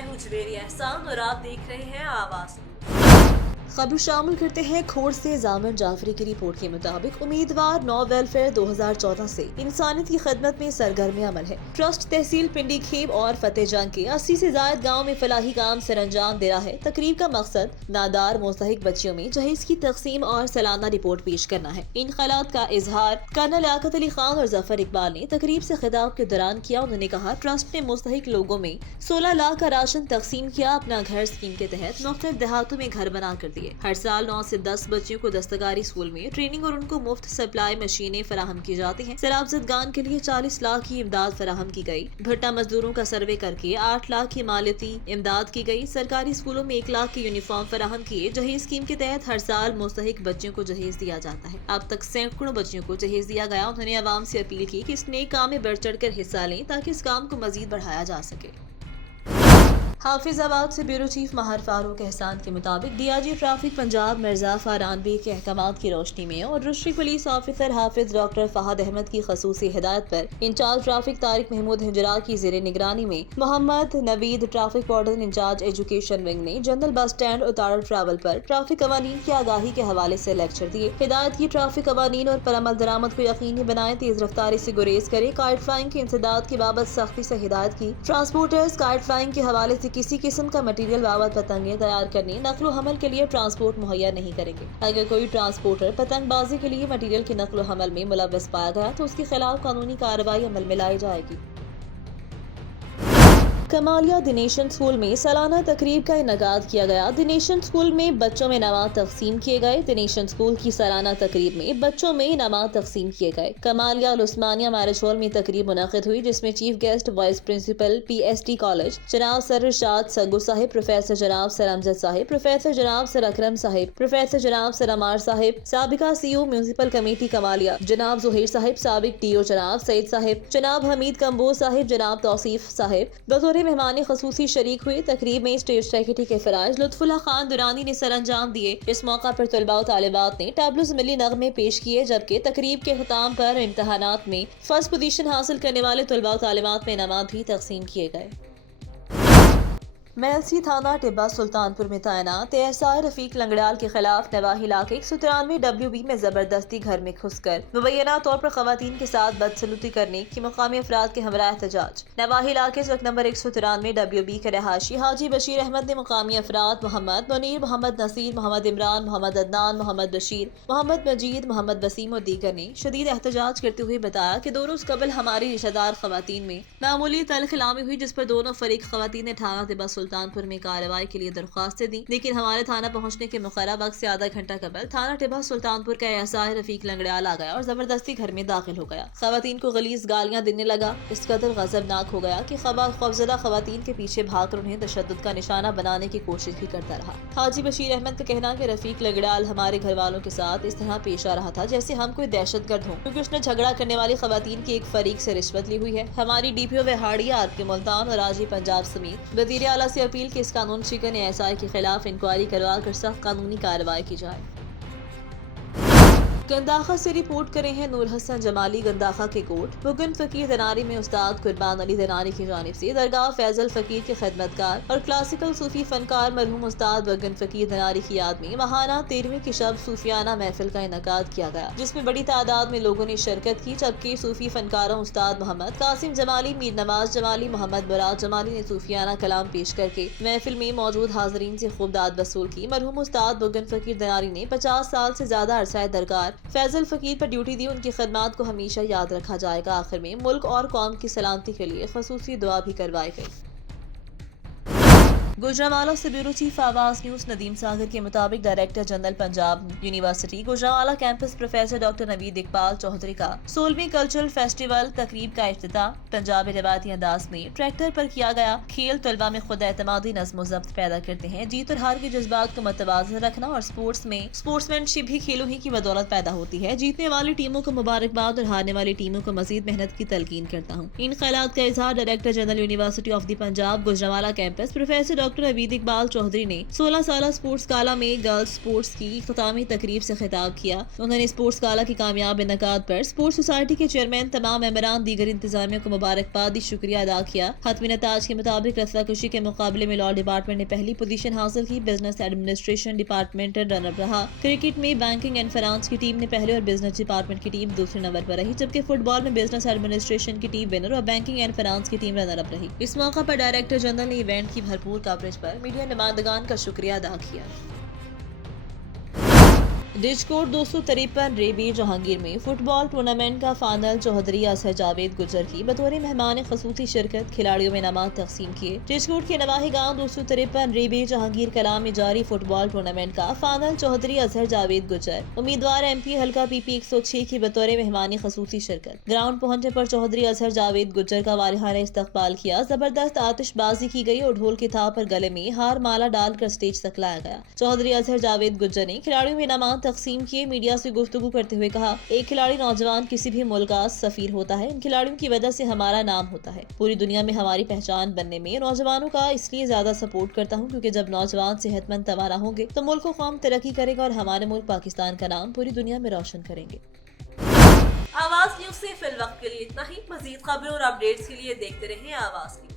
मैं हूँ जवेरी एहसान और आप देख रहे हैं आवाज। खबर शामिल करते हैं खोड़ से जामिर जाफरी की रिपोर्ट के मुताबिक उम्मीदवार नौ वेलफेयर 2014 से इंसानियत की खदमत में सरगर्म अमल है। ट्रस्ट तहसील पिंडी खेब और फतेह जंग के 80 से जायद गाँव में फलाही काम सर अंजाम दे रहा है। तकरीब का मकसद नादार मुस्तहिक बच्चियों में जहेज की तकसीम और सालाना रिपोर्ट पेश करना है। इन ख्यालात का इजहार कर्नल लियाकत अली खान और जफर इकबाल ने तकरीब से खिताब के दौरान किया। उन्होंने कहा, ट्रस्ट ने मुस्तहिक लोगों में 16 लाख का राशन तकसीम किया। अपना घर स्कीम के तहत मुख्तलिफ देहातों में घर बना कर दिए। हर साल 9 से 10 बच्चियों को दस्तकारी स्कूल में ट्रेनिंग और उनको मुफ्त सप्लाई मशीनें फराहम की जाती हैं। सैलाब ज़दगान के लिए 40 लाख की इमदाद फराहम की गई। भट्टा मजदूरों का सर्वे करके 8 लाख की मालियती इमदाद की गई। सरकारी स्कूलों में 1 लाख के यूनिफॉर्म फराहम किए। जहेज स्कीम के तहत हर साल मुस्तहिक बच्चों को जहेज दिया जाता है। अब तक सैकड़ों बच्चियों को जहेज दिया गया। उन्होंने आवाम से अपील की कि इस नेक काम में बढ़ चढ़ कर हिस्सा लें ताकि इस काम को मजीद बढ़ाया जा सके। हाफिजाबाद से ब्यूरो चीफ माहर फारूक एहसान के मुताबिक डीआईजी ट्रैफिक पंजाब मिर्जा फारानवी के अहकामात की रोशनी में और district police officer Hafiz doctor Fahad Ahmad की खसूसी हिदायत पर इंचार्ज ट्रैफिक तारिक महमूद हिजरा की जेर निगरानी में Muhammad Naveed traffic warden incharge education wing ने जनरल बस स्टैंड उतार ट्रैवल पर ट्रैफिक कवानीन की आगाही के हवाले से लेक्चर दिए। हिदायत की ट्रैफिक कवानीन और पर अमल दरामद को यकीनी बनाए, तेज रफ्तारी से गुरेज करे, काइट फ्लाइंग के इंसदाद की बाबत सख्ती से हिदायत की। ट्रांसपोर्टर्स काइट फ्लाइंग के हवाले से किसी किस्म का मटीरियल बाबत पतंगें तैयार करने, नकलो हमल के लिए ट्रांसपोर्ट मुहैया नहीं करेंगे। अगर कोई ट्रांसपोर्टर पतंगबाजी के लिए मटीरियल की नकलो हमल में मुलव्वस पाया गया तो उसके खिलाफ कानूनी कार्रवाई अमल में लाई जाएगी। कमालिया द नेशन स्कूल में सालाना तकरीब का इनेकाद किया गया। द नेशन स्कूल में बच्चों में इनामात तकसीम किए गए। द नेशन स्कूल की सालाना तकरीब में बच्चों में इनामात तकसीम किए गए। कमालिया उस्मानिया मैरिज हॉल में तकरीब मुनक़िद हुई, जिसमें chief guest vice principal PST college जनाब सर इरशाद सग्गू साहिब, प्रोफेसर जनाब सर अमजद साहिब, प्रोफेसर जनाब सर अकरम साहिब, प्रोफेसर जनाब सर अमार साहिब, साबिका CEO म्यूनसिपल कमेटी कमालिया जनाब जुहैर साहिब, साबिक DO जनाब सईद साहिब, जनाब हमीद कम्बोज साहिब, जनाब तौसीफ साहिब बतौर मेहमान खसूसी शरीक हुए। तकरीब में स्टेज सेक्रेटरी के फराज लुत्फुल्लाह खान दुरानी ने सर अंजाम दिए। इस मौका पर तलबा और तालिबात ने टैब्लोज मिली नगमे पेश किए, जबकि तकरीब के खिताम पर इम्तहानात में फर्स्ट पोजीशन हासिल करने वाले तलबा और तालिबात में इनामात भी तकसीम किए गए। मेलसी थाना टिब्बा सुल्तानपुर में तैनात ASI रफीक लंगड़ाल के खिलाफ नवाही इलाके 193 WB में जबरदस्ती घर में घुसकर मुबैना तौर पर खवातीन के साथ बदसलूकी करने की मुकामी अफराद के हमरा एहतजाज। नवाही इलाके चौक नंबर 193 WB के रहाशी हाजी बशीर अहमद ने मुकामी अफराद मोहम्मद मुनीर, मोहम्मद नसीर, मोहम्मद इमरान, मोहम्मद अदनान, मोहम्मद बशीर, मोहम्मद मजीद, मोहम्मद वसीम और दीगर ने शदीद एहतजाज करते हुए बताया कि 2 रोज कबल हमारी रिश्तेदार खवातीन में मामूली तलखिलामी हुई, जिस पर दोनों फरीक खवातीन ने थाना टिब्बा सुल्तानपुर में कार्रवाई के लिए दरख्वास्तें दी, लेकिन हमारे थाना पहुंचने के मुकर्रर वक्त से आधा घंटा कबल थाना टिब्बा सुल्तानपुर का ASI रफीक लंगड़ाल आ गया और जबरदस्ती घर में दाखिल हो गया। खवातीन को गलीज गालियां देने लगा। इस कदर गजबनाक हो गया कि खौफजदा खवातीन के पीछे भाग कर उन्हें तशद्दुद का निशाना बनाने की कोशिश भी करता रहा। हाजी बशीर अहमद का कहना कि रफीक लंगड़ाल हमारे घर वालों के साथ इस तरह पेश आ रहा था जैसे हम कोई दहशतगर्द हों, क्योंकि उसने झगड़ा करने वाली खवातीन की एक फरीक से रिश्वत ली हुई है। हमारी DPO वहाड़िया, RK मुल्तान और आजी पंजाब समेत वज़ीर आला से अपील की इस कानून शिकन ASI के खिलाफ इंक्वायरी करवा कर सख्त कानूनी कार्रवाई की जाए। गंदाखा से रिपोर्ट करे हैं नूर हसन जमाली। गंदाखा के कोट बुगन फकीर दनारी में उस्ताद कुर्बान अली दनारी की जानिब से दरगाह फैजल फकीर के खिदमतकार और क्लासिकल सूफी फनकार मरहूम उस्ताद बुगन फकीर दनारी की याद में महाना 13वीं की शब सूफियाना महफिल का इनेकाद किया गया, जिसमें बड़ी तादाद में लोगों ने शिरकत की। जबकि सूफी फनकारों उस्ताद मोहम्मद कासिम जमाली, मीर नवाज जमाली, मोहम्मद मुराद जमाली ने सूफियाना कलाम पेश करके महफिल में मौजूद हाजरीन से खूब दाद वसूल की। मरहूम उस्ताद बुगन फकीर दनारी ने 50 साल से ज्यादा अरसा दरकार फैजल फकीर पर ड्यूटी दी। उनकी खदमात को हमेशा याद रखा जाएगा। आखिर में मुल्क और कौम की सलामती के लिए खसूसी दुआ भी करवाई गई। गुजरांवाला से bureau chief Awaz news Nadeem Sagar के मुताबिक director general Punjab university Gujranwala campus professor doctor Naveed Iqbal Chaudhry का 16वीं कल्चरल फेस्टिवल तकरीब का इफ्तिताह पंजाबी रिवायती अंदाज में ट्रैक्टर पर किया गया। खेल तलबा में खुद एतमादी नज़्म ज़ब्त पैदा करते हैं। जीत और हार के जज्बात को मुतवाज़िन रखना और स्पोर्ट्स में स्पोर्ट्समैनशिप भी खेलों ही की बदौलत पैदा होती है। जीतने वाली टीमों को मुबारकबाद और हारने वाली टीमों को मजीद मेहनत की तलकीन करता हूँ। इन ख्यालात का इजहार director general university of the Punjab Gujranwala campus professor doctor Abid Iqbal Chaudhry ने 16 साल स्पोर्ट्स गाला में गर्ल्स स्पोर्ट्स की इख्तितामी तकरीब से खिताब किया। उन्होंने स्पोर्ट्स गाला की कामयाब इनकाद पर स्पोर्ट्स सोसाइटी के चेयरमैन, तमाम मेंबरान, दीगर इंतजामिया को मुबारकबाद दी, शुक्रिया अदा किया। खत्म नताज के मुताबिक रस्सा कुशी के मुकाबले में लॉ डिपार्टमेंट ने पहली पोजीशन हासिल की। बिजनेस एडमिनिस्ट्रेशन डिपार्टमेंट रनर रहा। क्रिकेट में बैंकिंग एंड फाइनेंस की टीम ने पहले और बिजनेस डिपार्टमेंट की टीम दूसरे नंबर पर रही, जबकि फुटबॉल में बिजनेस एडमिनिस्ट्रेशन की टीम विनर और बैंकिंग एंड फाइनेंस की टीम रनर अप रही। इस मौका पर डायरेक्टर जनरल ने इवेंट की भरपूर कवरेज पर मीडिया नुमाइंदगान का शुक्रिया अदा किया। डिस्कोड 253 रेबी जहांगीर में फुटबॉल टूर्नामेंट का फाइनल चौधरी असहर जावेद गुजर की बतौर मेहमान खसूसी शिरकत खिलाड़ियों में इनामात तकसीम किए। डिस्कोड के नवाही गांव 253 रेबी जहांगीर कला में जारी फुटबॉल टूर्नामेंट का फाइनल चौधरी असहर जावेद गुजर उम्मीदवार MP हल्का PP 106 की बतौर मेहमान खसूसी शिरकत। ग्राउंड पहुंचने पर चौधरी असहर जावेद गुजर का वारिहाना इस्तकबाल किया। जबरदस्त आतिशबाजी की गई और ढोल की थाप पर गले में हार माला डालकर स्टेज तक लाया गया। चौधरी असहर जावेद गुजर ने खिलाड़ियों में इनामात तकसीम किए। मीडिया से गुफ्तगू करते हुए कहा, एक खिलाड़ी नौजवान किसी भी मुल्क का सफीर होता है। इन खिलाड़ियों की वजह से हमारा नाम होता है। पूरी दुनिया में हमारी पहचान बनने में नौजवानों का इसलिए ज्यादा सपोर्ट करता हूँ क्योंकि जब नौजवान सेहतमंद तवाना होंगे तो मुल्क को कौम तरक्की करेगा और हमारे मुल्क पाकिस्तान का नाम पूरी दुनिया में रोशन करेंगे। आवाज न्यूज से फिल वक्त के लिए इतना ही। मजीद खबरों और अपडेट्स के लिए देखते रहें आवाज न्यूज।